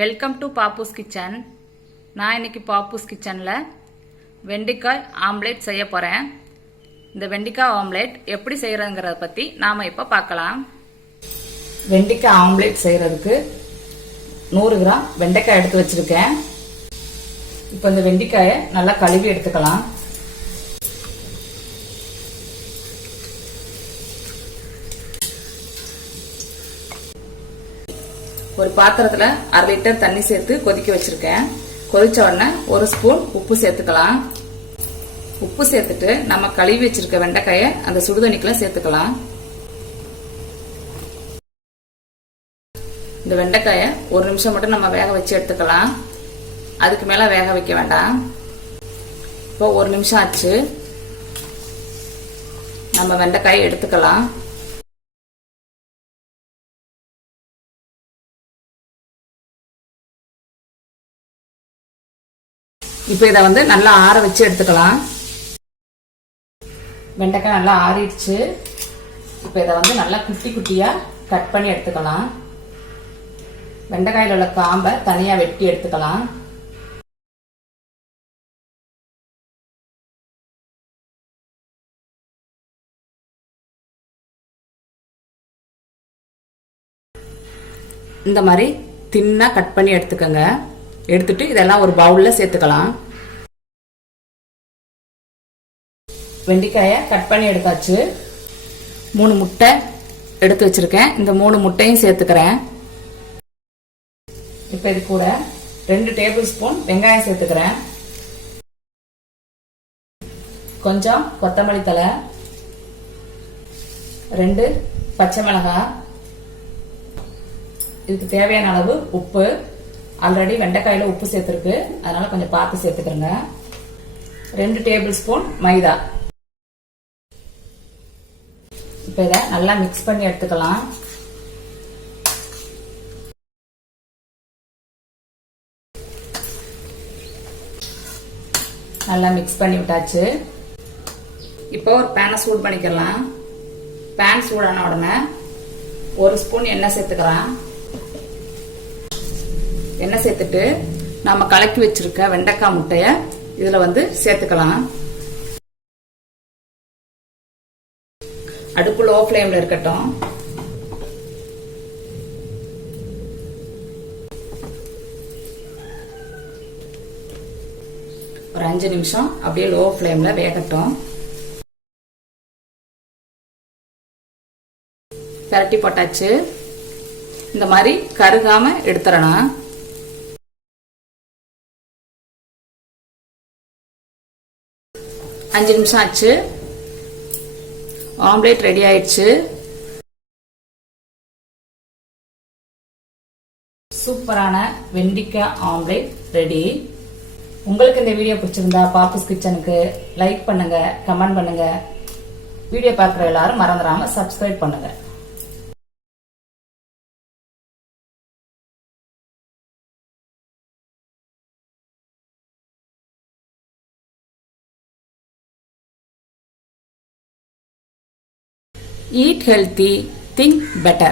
Welcome to Pappu's kitchen. நான் இன்னைக்கு பாப்பூஸ் கிச்சனில் வெண்டைக்காய் ஆம்லேட் செய்ய போகிறேன். இந்த வெண்டைக்காய் ஆம்லேட் எப்படி செய்கிறதுங்கிறத பற்றி நாம் இப்போ பார்க்கலாம். வெண்டைக்காய் ஆம்லேட் செய்கிறதுக்கு 100 கிராம் வெண்டைக்காய் எடுத்து வச்சுருக்கேன். இப்போ இந்த வெண்டைக்காயை நல்லா கழுவி எடுத்துக்கலாம். ஒரு பாத்திரத்துல 1/2 லிட்டர் தண்ணி சேர்த்து கொதிக்க வச்சிருக்கேன். கொதிச்ச உடனே 1 ஸ்பூன் உப்பு சேர்த்துக்கலாம். உப்பு சேர்த்துட்டு நம்ம கழுவி வச்சிருக்க வெண்டைக்காயை அந்த சுடுதண்ணிக்குள்ள சேர்த்துக்கலாம். இந்த வெண்டைக்காயை 1 நிமிஷம் மட்டும் நம்ம வேக வச்சு எடுத்துக்கலாம். அதுக்கு மேல வேக வைக்க வேண்டாம். இப்போ 1 நிமிஷம் ஆச்சு. நம்ம வெண்டைக்காயை எடுத்துக்கலாம். இப்போ இதை நல்லா ஆற வச்சு எடுத்துக்கலாம். வெண்டைக்காய் நல்லா ஆறிடுச்சு. இப்போ இதை நல்லா குட்டி குட்டியா கட் பண்ணி எடுத்துக்கலாம். வெண்டைக்காயில உள்ள காம்பை தனியா வெட்டி எடுத்துக்கலாம். இந்த மாதிரி தின்னா கட் பண்ணி எடுத்துக்கோங்க. எடுத்துட்டு இதெல்லாம் ஒரு பவுல்ல சேர்த்துக்கலாம். வெண்டைக்காயை கட் பண்ணி எடுத்தாச்சு. 3 முட்டை எடுத்து வச்சிருக்கேன். இந்த 3 முட்டையும் சேர்த்துக்கிறேன். இப்ப இது கூட 2 டேபிள் ஸ்பூன் வெங்காயம் சேர்த்துக்கிறேன். கொஞ்சம் கொத்தமல்லி தழை, 2 பச்சை மிளகாய், இதுக்கு தேவையான அளவு உப்பு. ஆல்ரெடி வெண்டைக்காயில உப்பு சேர்த்துருக்கு, அதனால கொஞ்சம் பார்த்து சேர்த்துக்கிறேங்க. 2 டேபிள் ஸ்பூன் மைதா. இப்ப இதை நல்லா மிக்ஸ் பண்ணி எடுத்துக்கலாம். நல்லா மிக்ஸ் பண்ணி விட்டாச்சு. இப்போ ஒரு பேனை சூடு பண்ணிக்கலாம். பேன் சூடான உடனே 1 ஸ்பூன் எண்ணெய் சேர்த்துக்கலாம். எண்ணெய் சேர்த்துட்டு நம்ம கலக்கி வச்சிருக்க வெண்டைக்காய் முட்டைய இதுல சேர்த்துக்கலாம். அடுப்பு லோ ஃப்ளேம்ல இருக்கட்டும். ஒரு 5 நிமிஷம் அப்படியே லோ ஃப்ளேம்ல வேகட்டும். பரட்டி போட்டாச்சு. இந்த மாதிரி கருகாம எடுத்துறணும். அஞ்சு நிமிஷம் ஆச்சு. ஆம்லேட் ரெடி ஆயிடுச்சு. சூப்பரான வெண்டைக்காய் ஆம்லேட் ரெடி. உங்களுக்கு இந்த வீடியோ பிடிச்சிருந்தா பாப்பூஸ் கிச்சனுக்கு லைக் பண்ணுங்க, கமெண்ட் பண்ணுங்க. வீடியோ பார்க்குற எல்லாரும் மறந்துடாம சப்ஸ்கிரைப் பண்ணுங்க. Eat healthy, think better.